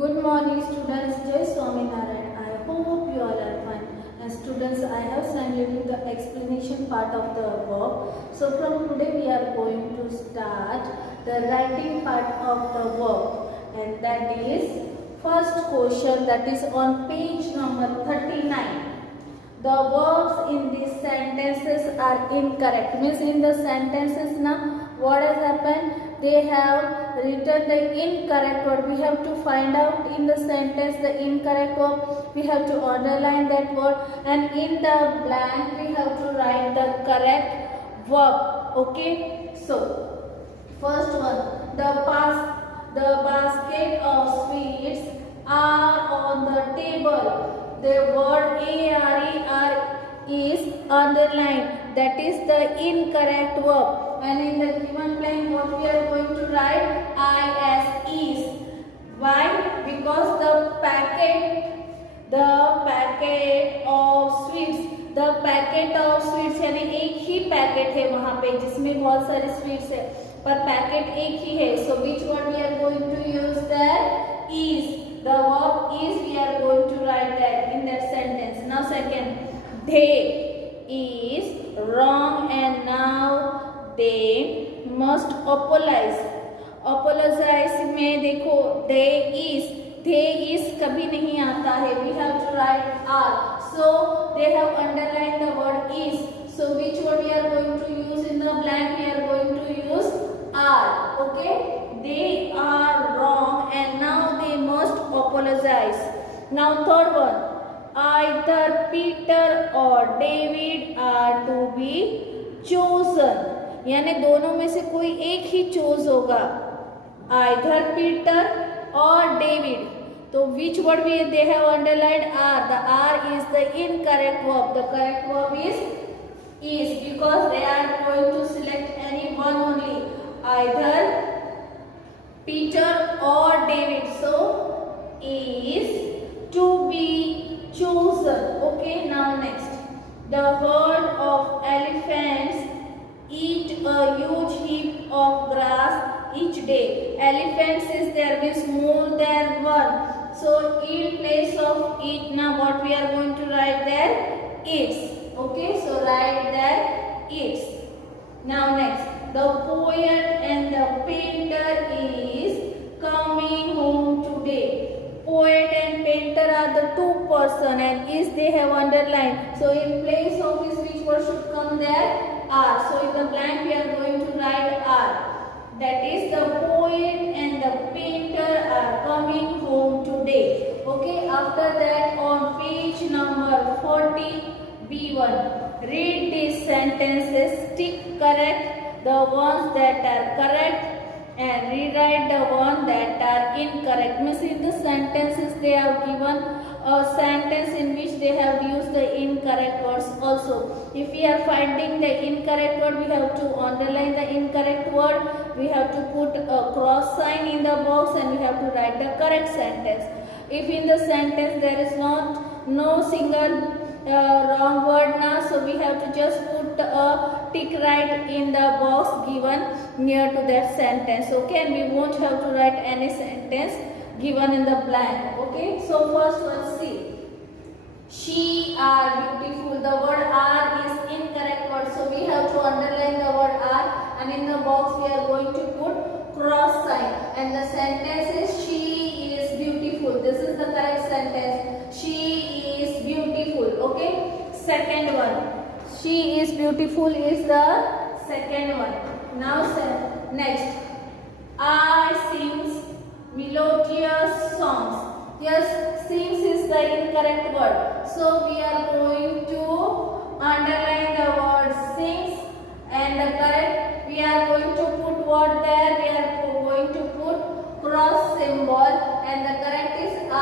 Good morning students, Jai Swaminarayan. I hope you all are fine. And students, I have sent you the explanation part of the work. So from today we are going to start the writing part of the work. And that is first question, that is on page number 39. The verbs in these sentences are incorrect. Means in the sentences now what has happened? They have written the incorrect word. We have to find out in the sentence the incorrect word. We have to underline that word, and in the blank we have to write the correct verb. Okay. So first one, the basket of sweets are on the table. The word are is underlined. That is the incorrect verb. And in the given blank, what we are going to write? is. Why? Because the packet of sweets यानी एक ही packet है वहाँ पे जिसमें बहुत सारे sweets है, पर पैकेट एक ही है. So which word we are going to use there? Is. The verb is, we are going to write that in that sentence. Now second, they is wrong, and now they must apologize. Apologize में देखो they is कभी नहीं आता है. We have to write are. So they have underlined the word is. So which word we are going to use in the blank? We are going to use are. Okay. They are wrong, and now they must apologize. Now third one, either Peter or David are to be chosen. यानी दोनों में से कोई एक ही choose होगा. Either Peter or David. तो which word they have underlined are. The are is the incorrect verb. The correct verb is because they are going to select any one only. Either Peter or David. So is to be chosen. Okay, now next. The herd of elephants eat a huge heap of grass each day. Elephants is there, means more than one. So in place of eat, now what we are going to write there? Eats. Okay, so write there eats. Now next. The poet and the painter is coming home today. Poet and painter are the two person, and is they have underlined. So in place of this, which word should come there? Are. So in the blank we are going to write are. That is, the poet and the painter are coming home today. Okay. After that, on page number 40, B1, read these sentences. Tick correct the ones that are correct and rewrite the ones that are incorrect. Means in the sentences they have given a sentence in which they have used the incorrect words also. If we are finding the incorrect word, we have to underline the incorrect word. We have to put a cross sign in the box, and we have to write the correct sentence. If in the sentence there is no single wrong word now, so we have to just put a tick right in the box given near to that sentence. Okay, and we won't have to write any sentence given in the blank. Okay, so first one, see, she are beautiful. The word are is incorrect word, so we have to underline the word are, and in the box we are going to put cross sign, and the sentence is she is beautiful. This is the correct sentence. She is beautiful. Okay. Second one, she is beautiful is the second one. Now next, I sings melodious songs. Yes, sings is the incorrect word. So we are going to underline the word sings, and the correct we are going to put what there? We are going to put cross symbol, and the correct is I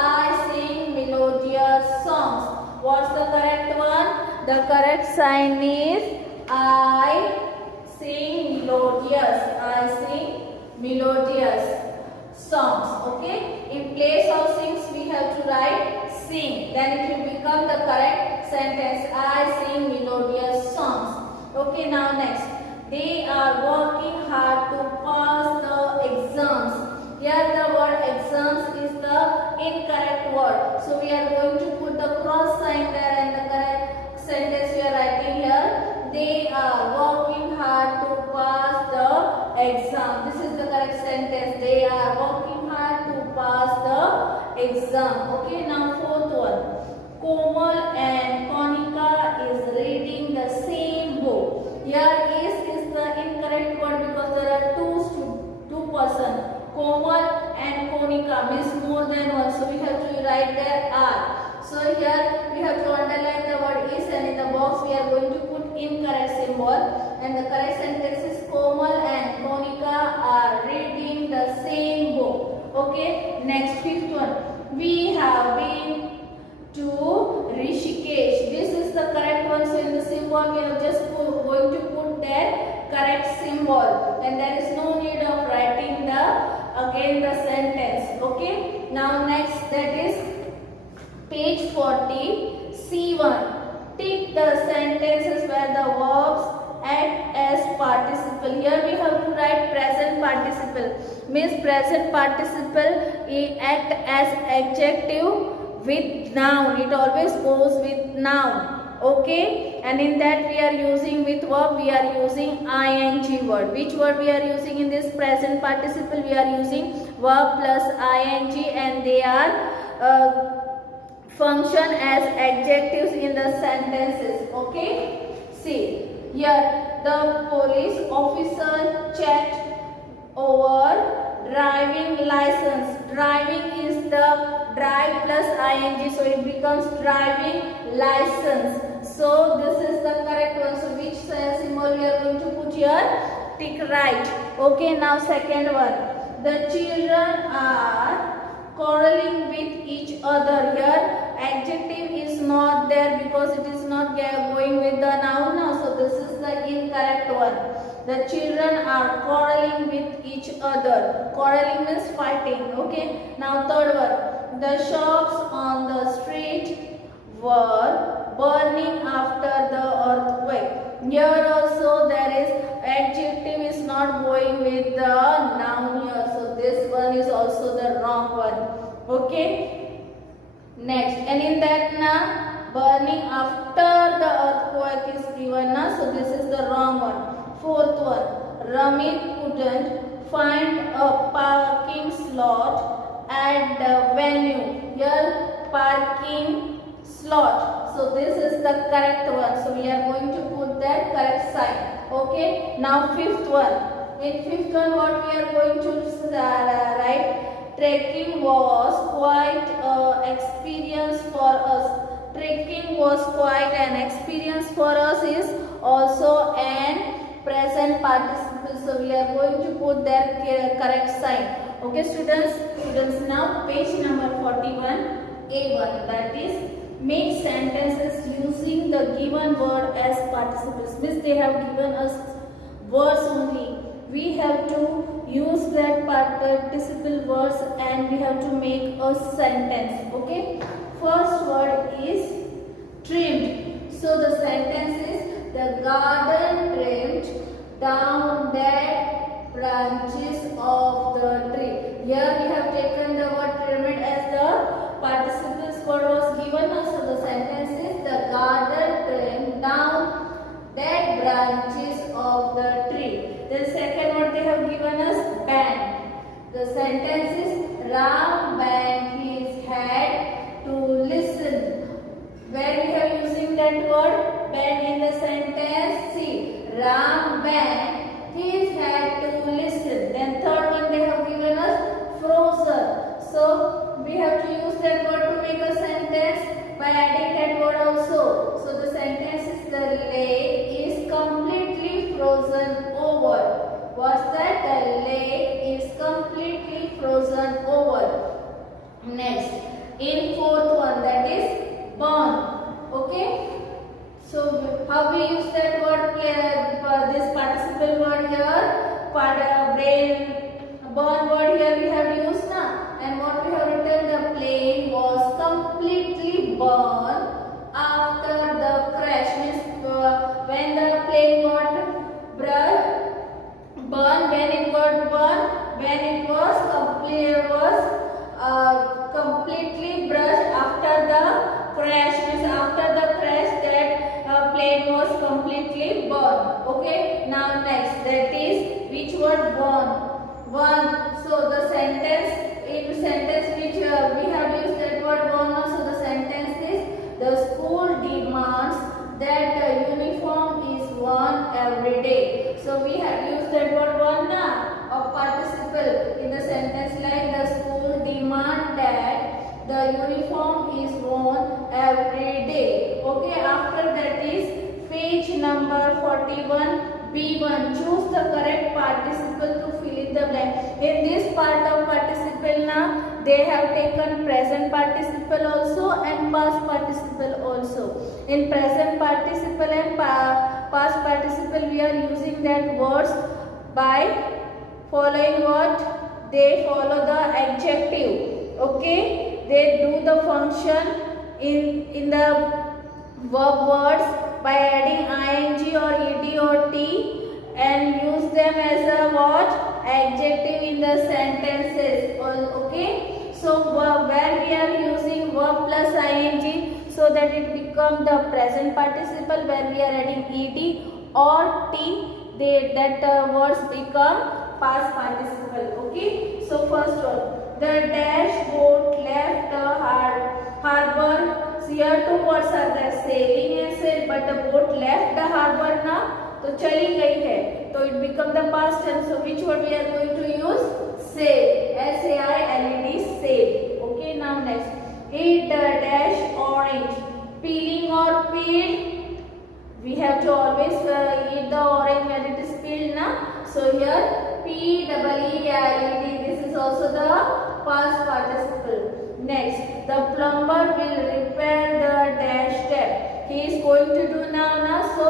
sing melodious songs. What's the correct one? The correct sign is I sing melodious. I sing melodious songs. Okay. In place of sings, we have to write sing. Then it will become the correct sentence. I sing melodious songs. Okay. Now next. They are working hard to pass the exams. Here the word exams is the So we are going to put the cross sign there and the correct sentence we are writing here. They are working hard to pass the exam. This is the correct sentence. They are working hard to pass the exam. Okay, now fourth one. Komal and Konika is reading the same book. Here is the incorrect word because there are two persons. Komal and Konika means more than one. So we have to write there are. So here we have to underline the word is, and in the box we are going to put incorrect symbol. And the correct sentence is Komal and Konika are reading the same book. Okay. Next, fifth one. We have been to Rishikesh. This is the correct one. So in the symbol we are just going to put that correct symbol, and there is no need of writing the sentence. Okay. Now next, that is page 40, C1. Tick the sentences where the verbs act as participle. Here we have to write present participle. Means present participle act as adjective with noun. It always goes with noun. Okay, and in that we are using with verb, we are using ing word. Which word we are using in this present participle? We are using verb plus ing, and they are function as adjectives in the sentences. Okay, see here the police officer checked over driving license. Driving is the drive plus ing, so it becomes driving license. So this is the correct one. So which symbol we are going to put here? Tick right. Okay, now second one. The children are quarreling with each other. Here adjective is not there because it is not going with the noun now. So this is the incorrect one. The children are quarreling with each other. Quarreling means fighting. Okay. Now third one. The shops on the street were burning after the earthquake. Here also there is adjective is not going with the noun here. So this one is also the wrong one. Okay. Next, and in that na burning after the earthquake is given na. So this is the wrong one. Fourth one. Ramit couldn't find a parking slot at the venue. Here parking slot. So this is the correct one. So we are going to put that correct sign. Okay. Now fifth one. In fifth one, what we are going to write? Trekking was quite an experience for us. Trekking was quite an experience for us is also an present participle. So we are going to put that correct sign. Okay, students, now page number 41, A1, that is make sentences using the given word as participles. Means they have given us words only. We have to use that participle words and we have to make a sentence. Okay. First word is trimmed. So the sentence is the garden trimmed down dead branches of the tree. Here we have taken the word trimmed as the participles word was given us. So the sentence is the garden trimmed down dead branches of the tree. The second word they have given us band. The sentence is Ram banged his head to listen. Where we have using that word band in the sentence? See, Ram banged his head to listen. Then third one they have given us frozen. So we have to use that word to make a sentence by adding that word also. So the sentence is the lake is completely frozen over. What's that? The lake is completely frozen over. Next, in fourth one, that is burn. Okay. So how we use that word? This participle word here, burn word here we have used now. And what we have written? The plane was completely burned after the crash. Means when the plane got burned, when it got burned, when it was complete, completely brushed after the crash, means after the crash that plane was completely burned. Okay, now next, that is which word? One. So the sentence, in sentence which we have used that word one. So the sentence is, the school demands that uniform is worn every day. So we have used that word one now, a participle in the sentence like the school demand that the uniform is worn every day. Okay, after that is page number 41. B1. Choose the correct participle to fill in the blank. In this part of participle now, they have taken present participle also and past participle also. In present participle and past participle, we are using that words by following what? They follow the adjective. Okay, they do the function in the verb words by adding ing or ed or t and use them as a what? Adjective in the sentences. Okay, so where we are using verb plus ing, so that it becomes the present participle. Where we are adding ed or t, that words become past participle. Okay, so first one, the dash boat left the harbor. So here two words are there, sailing and sail, but the boat left the harbor now, तो चली गई है, तो it become the past tense. So which word we are going to use? Sail, S-A-I-L-E-D, sail. Okay, now next, eat the dash orange, peeling or peeled. We have to always eat the orange when it is peeled now. So here P-E-E-L-E-D, this is also the past participle. Next, the plumber will repair the dash tap. He is going to do now, so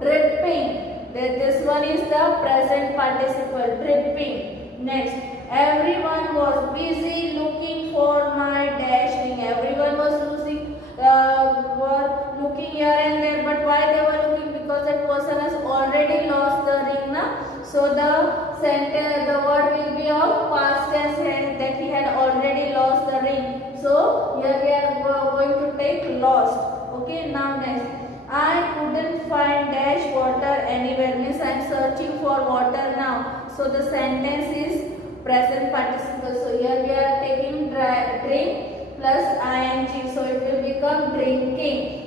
dripping. This one is the present participle, dripping. Next, everyone was busy looking for my dash ring. Everyone was looking here and there, but why they were looking? Because that person has already lost the ring now. So the sentence, the word will be of past tense, that he had already lost the ring. So here we are going to take lost. Okay, now next, I couldn't find dash water anywhere, means I am searching for water now. So the sentence is present participle. So here we are taking drink plus ing, so it will become drinking.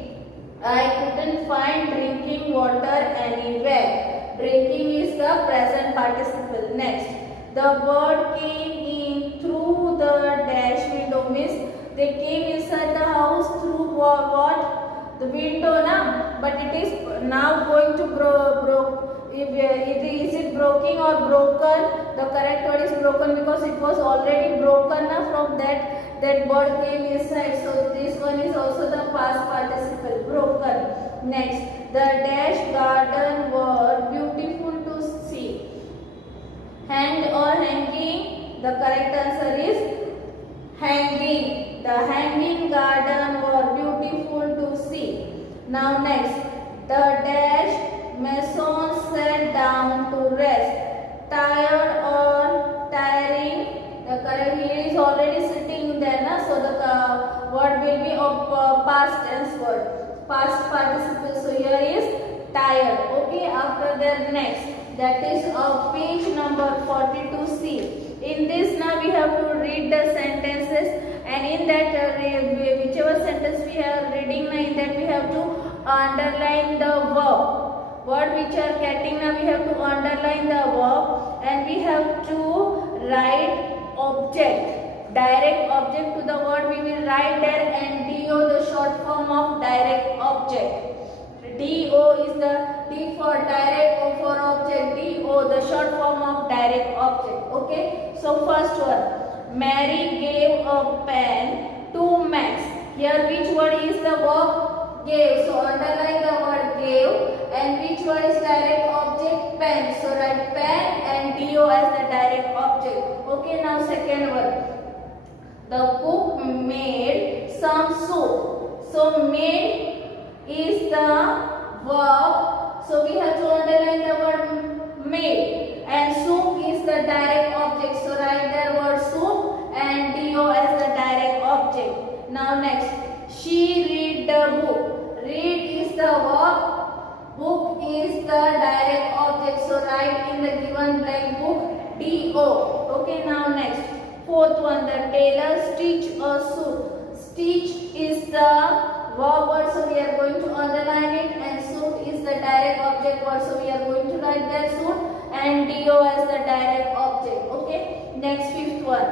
I couldn't find drinking water anywhere. Drinking is the present participle. Next, the bird came in through the dash window, means they came inside the house through what? The window now, but it is now going to is it broken or broken? The correct word is broken, because it was already broken now. From that bird came inside. So this one is also the past participle, broken. Next, the dash garden were beautiful to see. Hanged or hanging? The correct answer is hanging. The hanging garden were beautiful to see. Now next, the dash mason sat down to rest. Tired or tiring? The correct, he is already sitting there now, so the word will be of past tense word, past participle. So here is tired. Okay, after that next, that is page number 42C. In this now we have to read the sentences, and in that whichever sentence we are reading now, in that we have to underline the verb. Word which are getting now, we have to underline the verb, and we have to write object, direct object to the word. We will write there, and DO, the short form of direct object. DO is the D for direct, O for object. DO, the short form of direct object. Okay, so first one, Mary gave a pen to Max. Here which word is the verb? Gave. So underline the word gave, and which word is direct object? Pen. So write pen and DO as the direct object. Okay, now second word, the cook made some soup. So made is the verb, so we have to underline the word made, and soup is the direct object. So write the word soup and DO as the direct Now next, she read the book. Read is the verb, book is the direct object. So write in the given blank book do. Okay, now next, fourth one, the tailor stitch a suit. Stitch is the verb word, so we are going to underline it, and suit is the direct object word, so we are going to write that suit and do as the direct object. Okay, next, fifth one,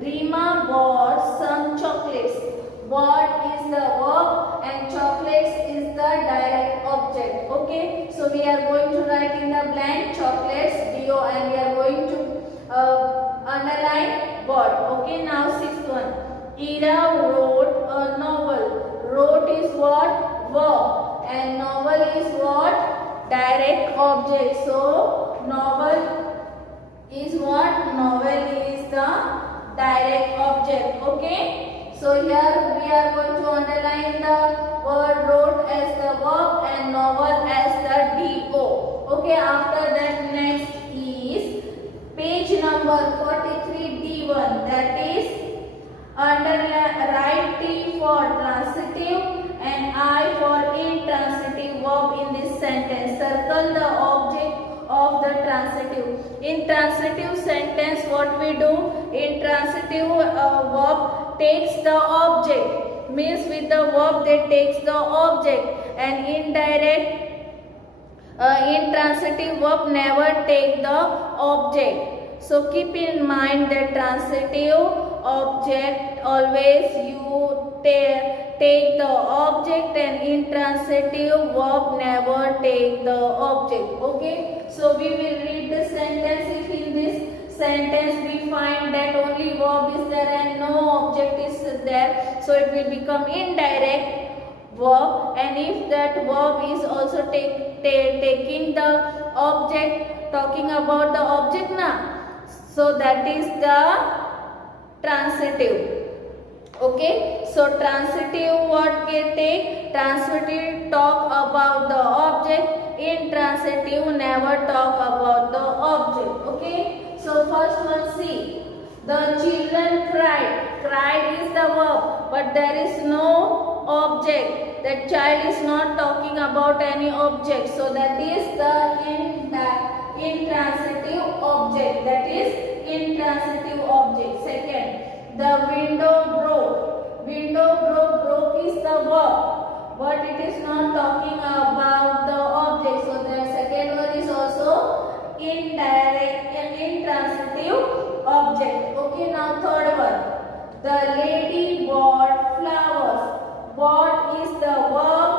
Rima bought some chocolates. Bought is the verb and chocolates is the direct object. Okay, so we are going to write in the blank chocolates do, and we are going to underline bought. Okay, now sixth one, Ira wrote a novel. Wrote is what? Verb, and novel is what? Direct object. So novel is what? Novel is the direct object. Okay, so here we are going to underline the word wrote as the verb and novel as the do. Okay, after that, next is page number 43 D1, that is write T for transitive and I for intransitive verb in this sentence. Circle the object of the transitive. In transitive sentence, what we do? Intransitive verb takes the object, means with the verb they takes the object, and intransitive verb never take the object. So keep in mind that transitive object always you take the object, and intransitive verb never take the object. Okay, so we will read the sentence. If in this sentence we find that only verb is there and no object is there, so it will become indirect verb, and if that verb is also taking the object, talking about the object so that is the transitive. Okay, so transitive what can take? Transitive talk about the object, intransitive never talk about the object. Okay, so first one, see, the children cried. Cried is the verb, but there is no object. That child is not talking about any object, so that is the intransitive object. That is intransitive object. Second, the window broke. Window broke is the verb, but it is not talking about the object, so the second one is also intransitive object. Okay, now third one, the lady bought flowers. Bought is the verb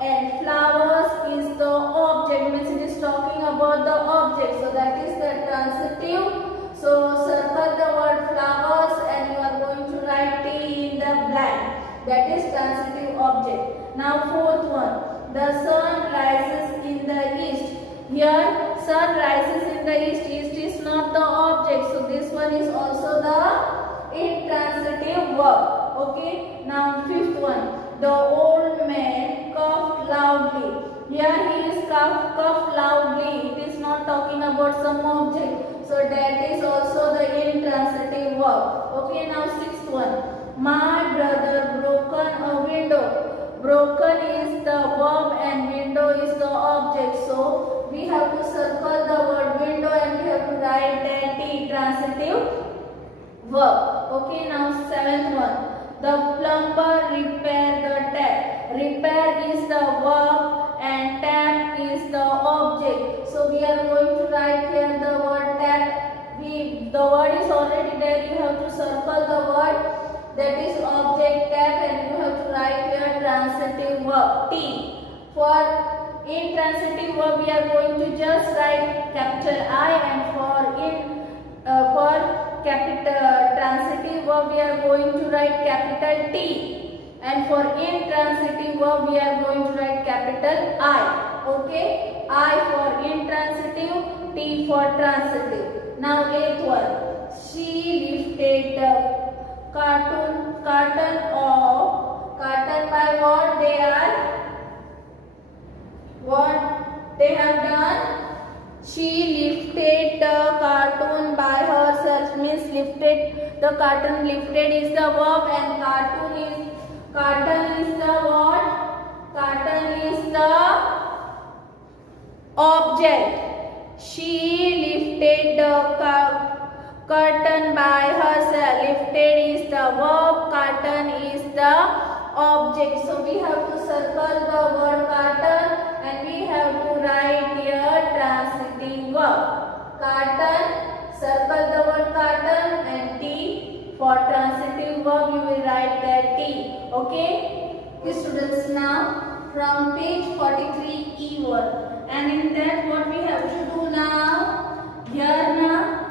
and flowers is the object, means it is talking about the object, so that is the transitive. So circle the word flowers and you are going to write T in the blank, that is transitive object. Now fourth one, the sun rises in the east. Here sun rises in the east, east is not the object, so this one is also the intransitive verb. Okay, now fifth one, the old man coughed loudly. Here he is coughed loudly, it is not talking about some object, so that is also the intransitive verb. Okay, now sixth one, my brother broken a window. Broken is the verb and window is the object, so we have to circle the word window and we have to write that T, transitive verb. Okay, now seventh one, the plumber repaired the tap. Repair is the verb and tap is the object, so we are going to write here the word tap. The word is already there, you have to circle the word, that is object tap, and you have to write here transitive verb T. For intransitive verb we are going to just write capital I, and for capital transitive verb we are going to write capital T, and for intransitive verb we are going to write capital I. Okay, I for intransitive, T for transitive. Now eighth one, she lifted the carton by what they have done. She lifted the cartoon by herself, means lifted The carton lifted is the verb and carton is the what? Carton is the object. She lifted the curtain by herself. Lifted is the verb, carton is the object. So we have to circle the word carton and we have to write here transitive verb. Carton, circle the word carton and T. For transitive verb you will write that T. Okay? Okay students, now from page 43 E1. And in that what we have to do now? Here now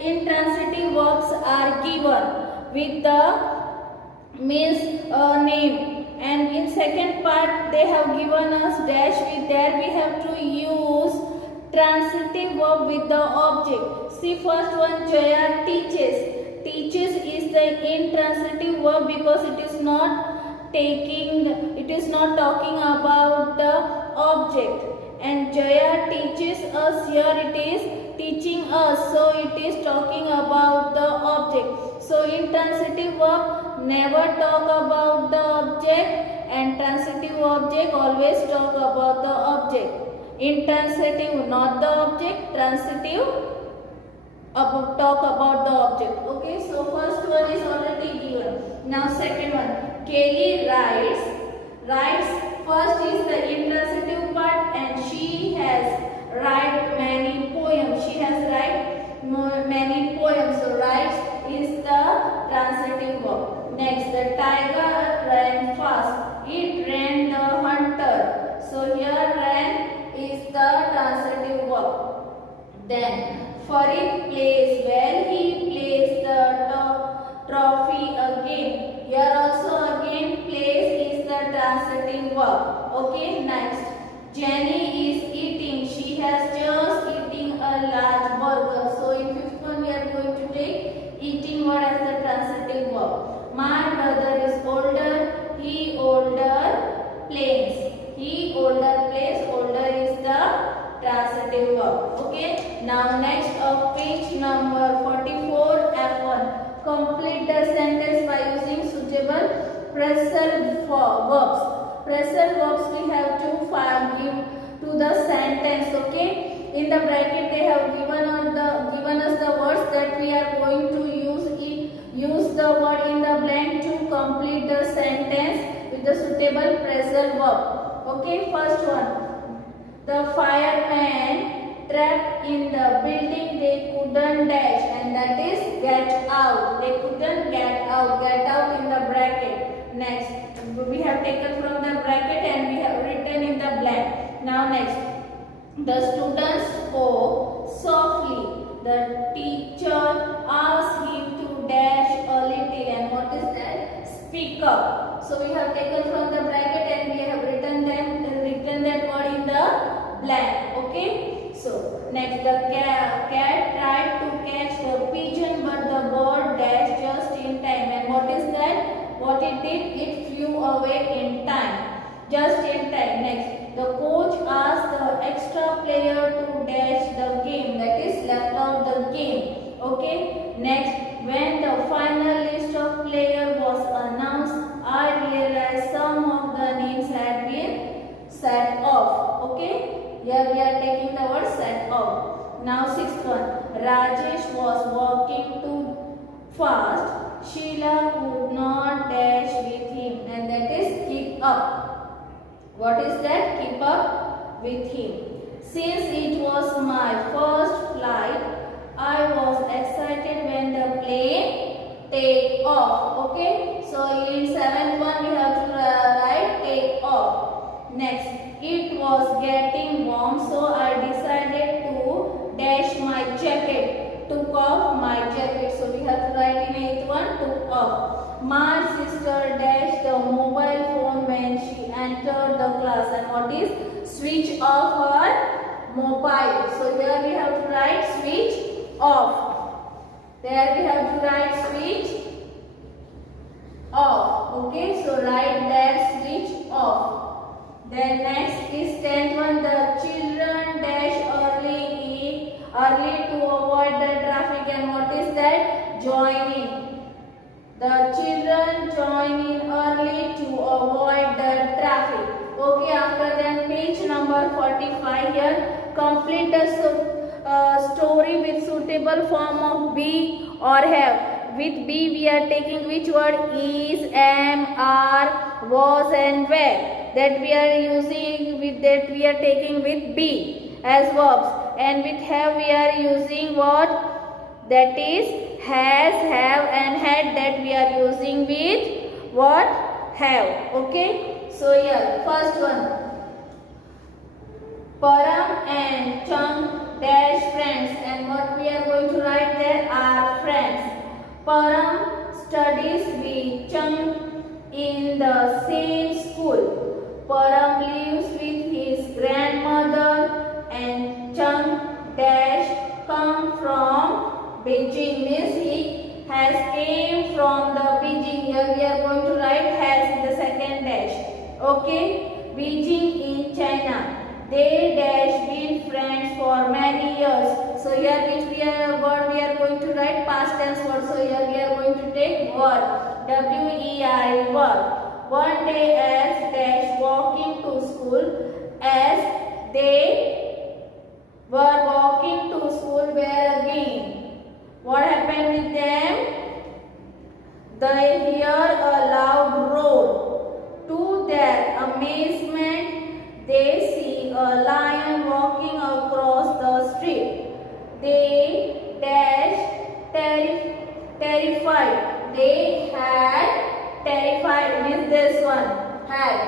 intransitive verbs are given with the means name, and in second part they have given us dash. With there we have to use transitive verb with the object. See first one, Jaya teaches. Teaches is the intransitive verb because it is not talking about the object. And Jaya teaches us, here it is teaching us, so it is talking about the object. So intransitive verb never talk about the object and transitive object always talk about the object. Intransitive not the object, transitive talk about the object. Okay, so first one is already given. Now second one, Kelly writes. First is the intransitive part and she has write many poems. She has write many poems. So writes is the transitive verb. Next, the tiger ran fast. It ran the hunter. So here ran is the transitive verb. Then Farid plays well. He plays the trophy again. Here also again plays is the transitive verb. Okay, next. Jenny is eating. She has just eating a large burger. So in fifth one we are going to take eating word as the transitive verb. My brother is older. He older plays. He older plays. Older is the transitive verb. Okay. Now next of page number 44 F1. Complete the sentence by using suitable phrasal verbs. Phrasal verbs we have to give to the sentence. Okay. In the bracket they have given us the words that we are going to use the word in the blank to complete the sentence with the suitable phrasal verb. Okay. First one. The fireman trapped in the building, they couldn't dash, and that is get out. They couldn't get out. Get out in the bracket. Next, we have taken from the bracket and we have written in the blank. Now next, the students spoke softly. The teacher asked him to dash a little, and what is that? Speak up. So we have taken from the bracket and we have written that word in the blank. Okay. So next, the cat tried to catch the pigeon, but the bird dashed just in time. And what is that? What it did? It flew away in time. Just in time. Next, the coach asked the extra player to dash the game. That is left out the game. Okay. Next, when the final list of players was announced, I realized some of the names had been set off. Okay. Here we are taking the word set off. Now sixth one. Rajesh was walking too fast. Sheila could not dash with him, and that is keep up. What is that? Keep up with him. Since it was my first flight, I was excited when the plane take off. Okay. So in seventh one we have to write take off. Next. It was getting warm, so I decided to dash my jacket. Took off my jacket. So we have to write in eighth one, took off. My sister dashed the mobile phone when she entered the class. And what is? Switch off her mobile. So here we have to write switch off. There we have to write switch off. Okay, so write there switch off. Then next is 10th one. The children dash early to to avoid the traffic. And what is that? Join in. The children join in early to avoid the traffic. Okay, after that page number 45 here. Complete the story with suitable form of be or have. With be we are taking which word? Is, am, are, was and were. That we are using with that we are taking with be as verbs. And with have we are using what? That is has, have and had. That we are using with what? Have. Okay. So here first one. Param and Chung dash friends, and what we are going to write there are friends. Param studies with Chung in the same school. Param lives with his grandmother, and Chung dash come from Beijing. Means he has came from the Beijing. Here we are going to write has in the second dash. Okay, Beijing in China. They dash been friends for many years. So here which word we are going to write? Past tense word. So here we are going to take word. W-E-R word. One day as dash walking to school, as they were walking to school where again. What happened with them? They hear a loud roar. To their amazement, they see a lion walking across the street. They dash terrified. They had terrified means this one had.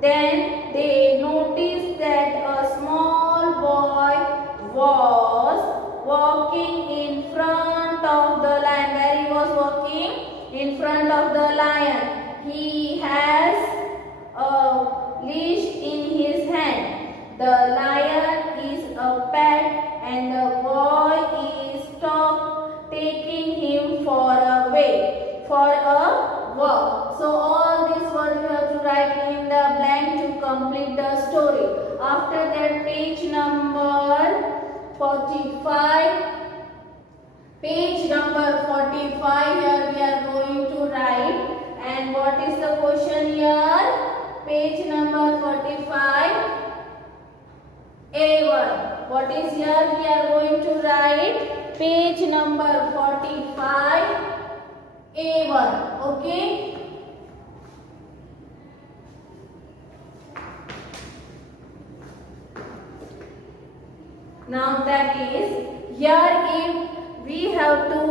Then they noticed that a small boy was walking in front of the lion. Where he was walking? In front of the lion. He has a leash in his hand. The lion is a pet, and the boy is taking him for a walk. So all these words you have to write in the blank to complete the story. After that page number 45. Page number 45 here we are going to write. And what is the question here? Page number 45. A1. What is here? We are going to write page number 45. A1. Okay. Now that is here if we have to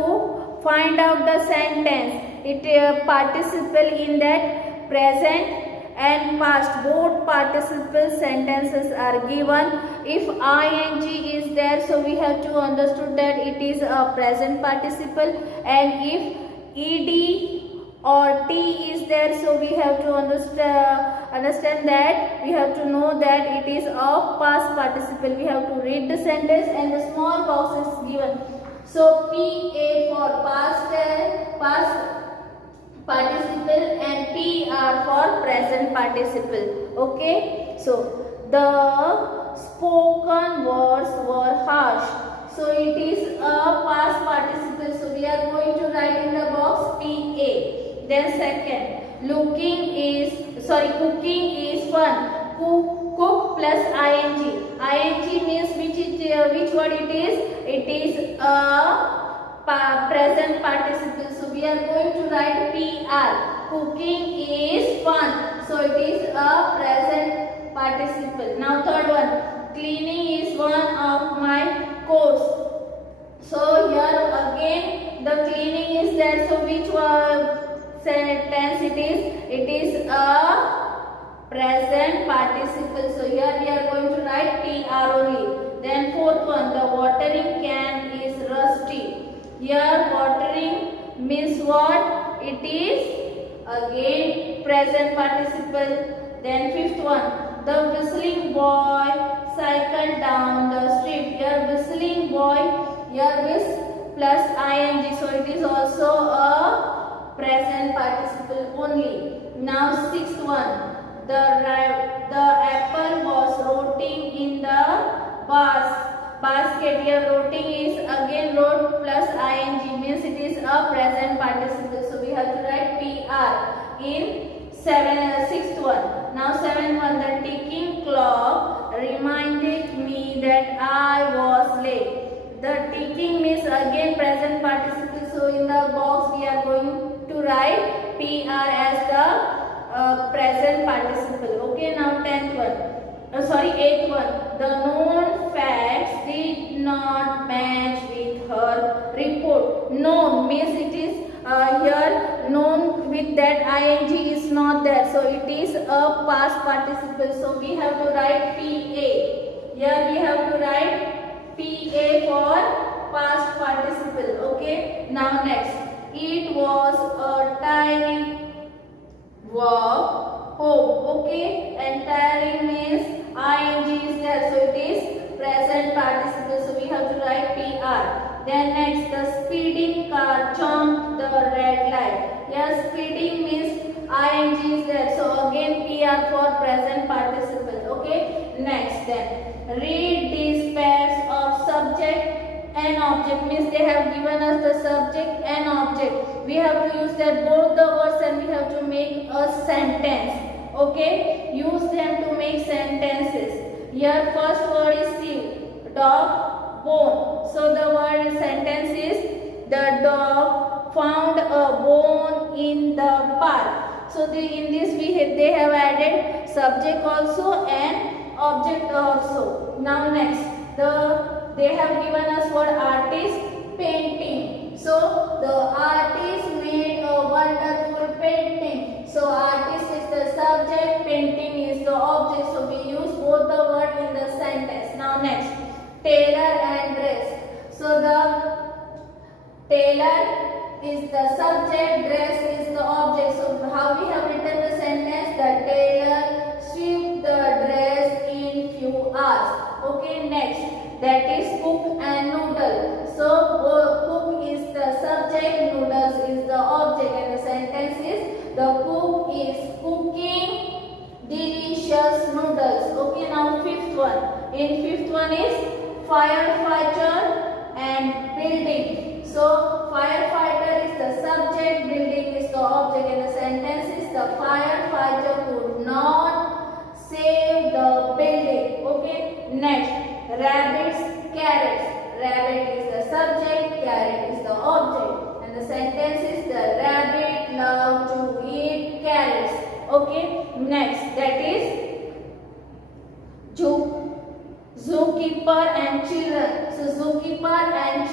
find out the sentence. It participle in that present and past. Both participle sentences are given. If ing is there, so we have to understood that it is a present participle. And if ed or t is there, so we have to understand that we have to know that it is a past participle. We have to read the sentence and the small box is given. So PA for past participle and PR for present participle. Okay. So the spoken words were harsh. So it is a past participle. So we are going to write in the box PA. Then second, cooking is fun. Cook plus ing. Ing means which word it is? It is a present participle. So we are going to write PR. Cooking is fun. So it is a present participle. Now third one, cleaning is one of my chores. So here again the cleaning is there. So which sentence it is? It is a present participle. So here we are going to write PR only. Then fourth one, the watering can is rusty. Here watering means what? It is again present participle. Then fifth one, the whistling boy cycled down the street. Here whistling boy, here whist plus ing. So it is also a present participle only. Now sixth one, the apple was rotting in the basket. Here rotting is again rot plus ing means it is a present participle. So we have to write PR in sixth one. Now seventh one, the ticking clock reminded me that I was late. The ticking means again present participle. So in the box we are going to write PR as the present participle. Okay, now 10th one. Eighth one. The known facts did not match with her report. Known means it is here known with that ing is not there. So it is a past participle. So we have to write PA. Here we have to write PA for past participle. Okay. Now next. It was a tiring walk home. Okay. And tiring means ing is there. So it is present participle. So we have to write PR. Then next, the speeding car jumped the red light. Here speeding means ing is there. So again PR for present participle. Okay. Next then, read these pairs of subject and object means they have given us the subject and object. We have to use that both the words and we have to make a sentence. Okay. Use them to make sentences. Here first word is see. Dog, bone. So the word sentence is the dog found a bone in the park. So in this they have added subject also and object also. Now next, they have given us word artist, painting. So the artist made a wonderful painting. So artist is the subject, painting is the object. So we use both the word in the sentence. Now next, tailor and dress. So the tailor is the subject, dress is the object. So how we have written the sentence? The tailor sewed the dress in few hours. Okay, next, that is cook and noodle. So cook is the subject, noodles is the object, and the sentence is the cook is cooking delicious noodles. Okay, now fifth one. In fifth one is firefighter and building. So firefighter is the subject, building is the object, and the sentence is the firefighter could not save the building. Okay. Next, rabbits, carrots. Rabbit is the subject, carrot is the object, and the sentence is the rabbit loved to eat carrots. Okay. Next, that is zookeeper and children. So zookeeper and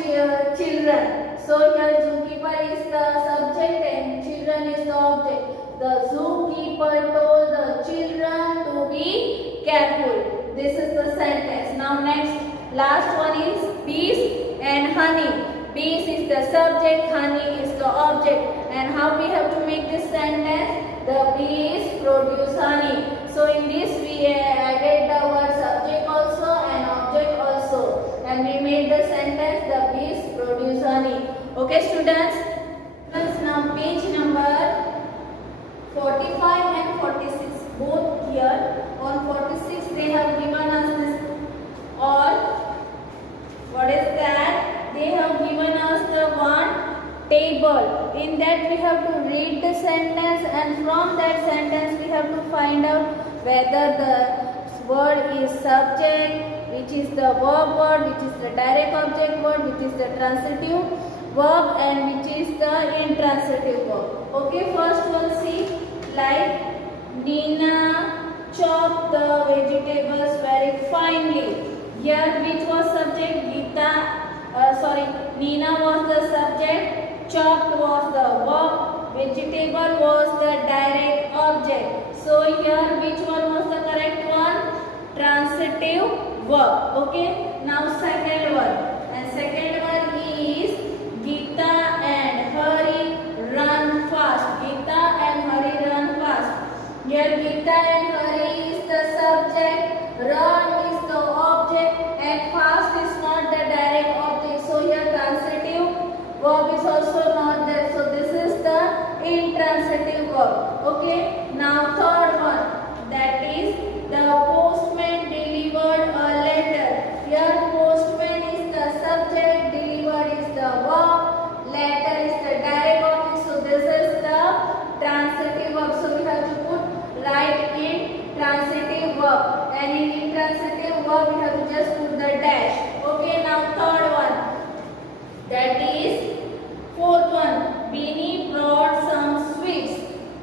children. So here zookeeper is the subject and children is the object. The zookeeper told the children to be careful. This is the sentence. Now next, last one is bees and honey. Bees is the subject, honey is the object. And how we have to make this sentence? The bees produce honey. So in this we added the word subject also and object also. And we made the sentence, the bees produce honey. Okay students? Now page number 45 and 46. Both here on 46 they have given us this, or what is that? They have given us the one table. In that we have to read the sentence, and from that sentence we have to find out whether the word is subject, which is the verb word, which is the direct object word, which is the transitive verb, and which is the intransitive verb. Okay, first one see, like Nina chopped the vegetables very finely. Here which was subject? Nina was the subject, chopped was the verb, vegetable was the direct object. So here which one was the correct one? Transitive verb. Okay. Now second one. And second one is Geeta and Hari run fast. Geeta and Hari run fast. Here Geeta and Hari is the subject, run is the object, and fast is not the direct object. So here transitive verb is also not there. So this is the intransitive verb. Okay. Now third one, that is the postman delivered a letter. Here postman verb. And in intransitive verb, we have to just put the dash. Okay, now third one. That is fourth one. Beanie brought some sweets.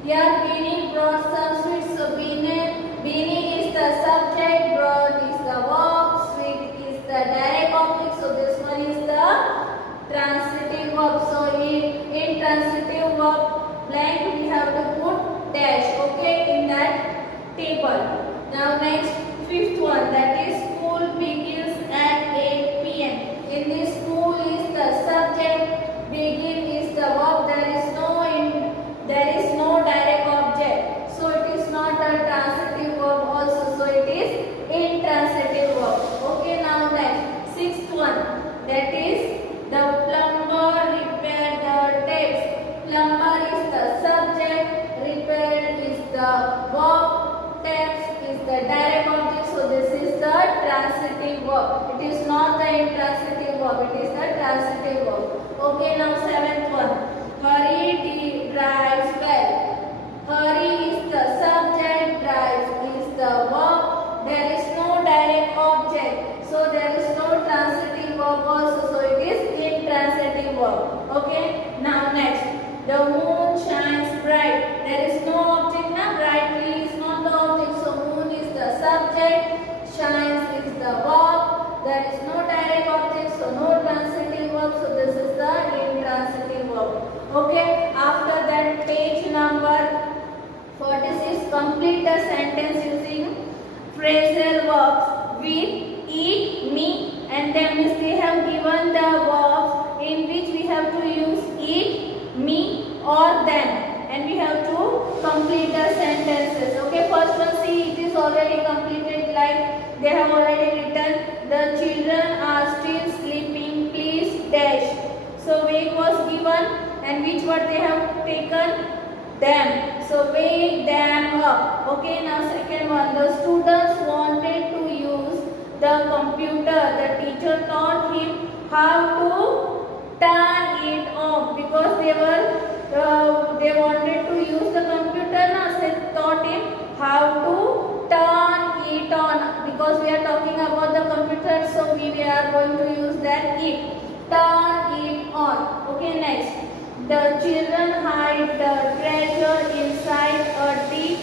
Here Beanie brought some sweets. So Beanie is the subject, brought is the verb, sweet is the direct object. So this one is the transitive verb. So in transitive verb blank we have to put dash. Okay, in that table. Now next fifth one. That is school begins at 8 p.m. In this school is the subject, begin is the verb. There is no direct object, so it is not a transitive verb also, so it is intransitive verb. Okay, now next sixth one. That is the plumber repaired the taps. Plumber is the subject, repaired is the verb, taps is the direct object, so this is the transitive verb. It is not the intransitive verb, it is the transitive verb. Okay, now seventh one. Hurry drives well. Hurry is the subject, drives is the verb. There is no direct object, so there is no transitive verb also, so it is intransitive verb. Okay, now next. The moon shines bright. There is no object now. Brightly is not the object, so moon is the subject, shines is the verb. There is no direct object, so no transitive verb, so this is the intransitive verb. Okay, after that page number 46, complete the sentence using phrasal verbs with eat, me, and then they have given the verbs in which we have to use eat, me or them, and we have to complete the sentences. Okay, first one, see, it is already completed, like they have already written the children are still sleeping, please dash. So wake was given and which word they have taken? Them. So wake them up. Okay, now second one, the students wanted to use the computer. The teacher taught him how to turn it off because they wanted to use the computer. Now they taught him how to turn it on because we are talking about the computer, so we are going to use that it. Turn it on. Okay, next. The children hide the treasure inside a deep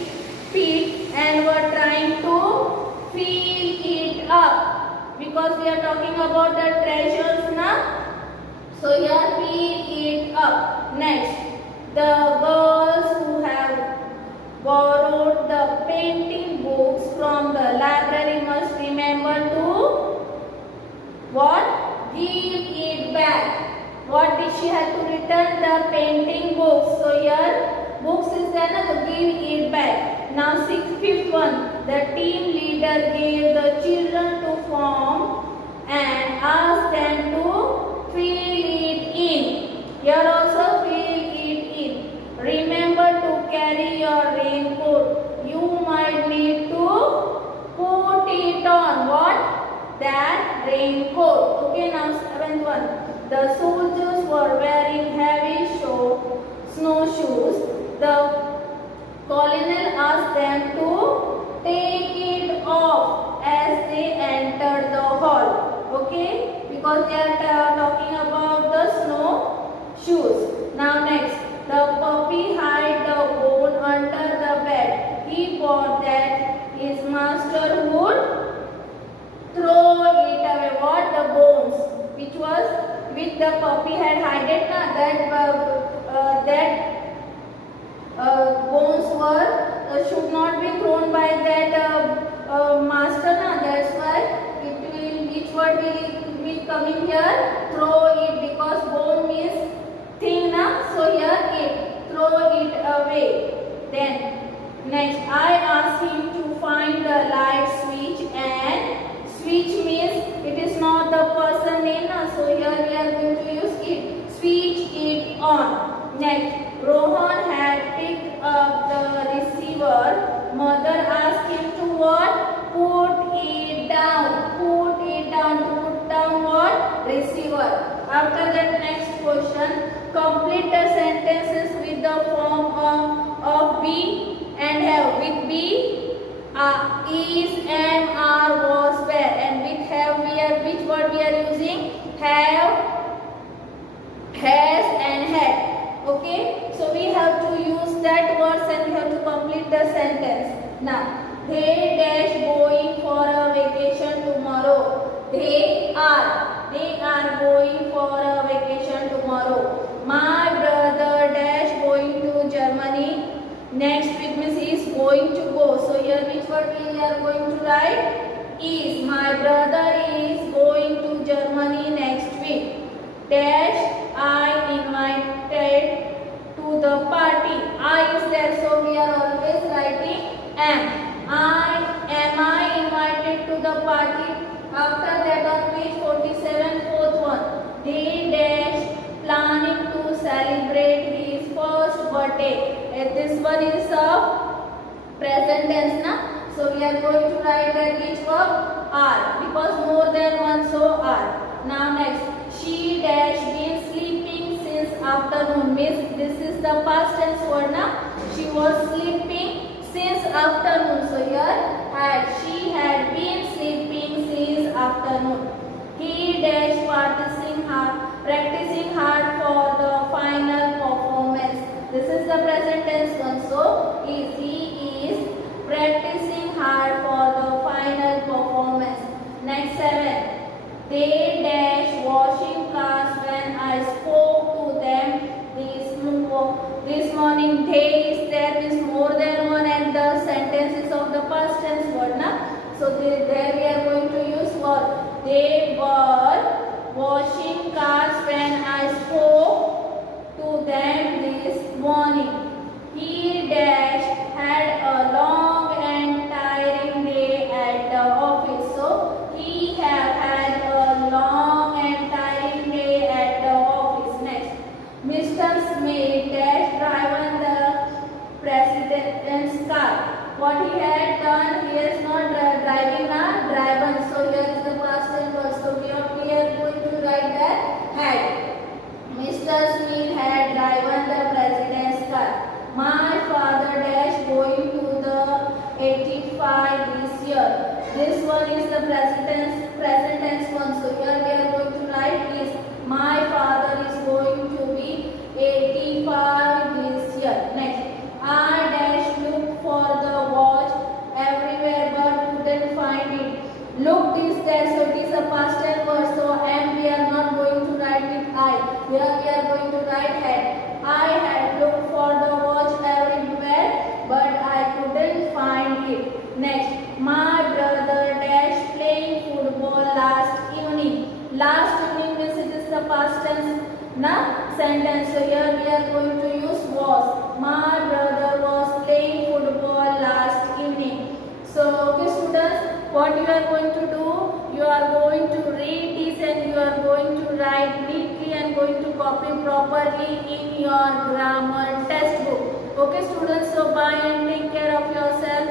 pit and were trying to fill it up because we are talking about the treasures now. So here fill it up. Next, the girls who have borrowed the painting books from the library must remember to what? Give it back. What did she have to return? The painting books. So here books is there na, to give it back. Now fifth one. The team leader gave the children to form and asked them to fill it in. Here also fill it in. Remember to carry your raincoat. You might need to put it on. What? That raincoat. Okay, now seventh one. The soldiers were wearing heavy snowshoes. The colonel asked them to take it off as they entered the hall. Okay, because they are talking about the snowshoes. Now next, the puppy hid the bone under the bed. He thought that his master would throw it away. What? The bones, which the puppy had hidden, bones should not be thrown by that master. That's why which word will be coming here? Throw it, because bone means thing na. So here it, throw it away. Then next, I asked him to find the light switch, and switch means it is not the person name na. So here we are going to use it. Switch it on. Next, Rohan had picked up the receiver. Mother asked him to what? Put it down. Put it down. Put down what? Receiver. After that, next question. Complete the sentences with the form of be and have. With be Is, am, are, was, were, and with have we are, which word we are using? Have, has and had. Okay, so we have to use that words and we have to complete the sentence. Now, they dash going for a vacation tomorrow. They are going for a vacation tomorrow. My brother dash going to Germany next week, means he is going to go. So here which word we are going to write? Is. My brother is going to Germany next week. Dash, I invited to the party. I is there, so we are always writing am. Am I invited to the party? After that on page 47, fourth one. They dash planning to celebrate his first birthday. This one is a present tense, na? So we are going to write that which verb? Are, because more than one, so are. Now next, she dash been sleeping since afternoon. Means this is the past tense word, na? She was sleeping since afternoon. So here had, she had been sleeping since afternoon. He dash practicing hard for the final performance. This is the present tense one. So he is practicing hard for the final performance. Next 7. They dash washing cars when I spoke to them this morning. They is there, is more than one, and the sentences of the past tense word, na? So there we are going to use verb. They were washing cars when I spoke to them this morning. He dash had a long and tiring day at the office. So he have had a long and tiring day at the office. Next, Mr. Smith dash driven the president's car. What he had done, he is not driving, driven. So here is the past tense. So we are going to write that had. Mr. Smith had driven the president's car. My father dash going to the 85 this year. This one is the present tense one. So here we are going to write is my father is going to be 85 this year. Next, I dash look for the watch everywhere but couldn't find it. Looked is there, so it is a past tense word. So and we are not going to write with I. Here we are going to write had. I had looked for the watch everywhere but I couldn't find it. Next, my brother dash playing football last evening. Last evening means it is the past tense, na? Sentence. So here we are going to use was. My brother was playing football last evening. So okay students, what you are going to do? You are going to read this and you are going to write neatly and going to copy properly in your grammar textbook. Okay students, so bye and take care of yourself.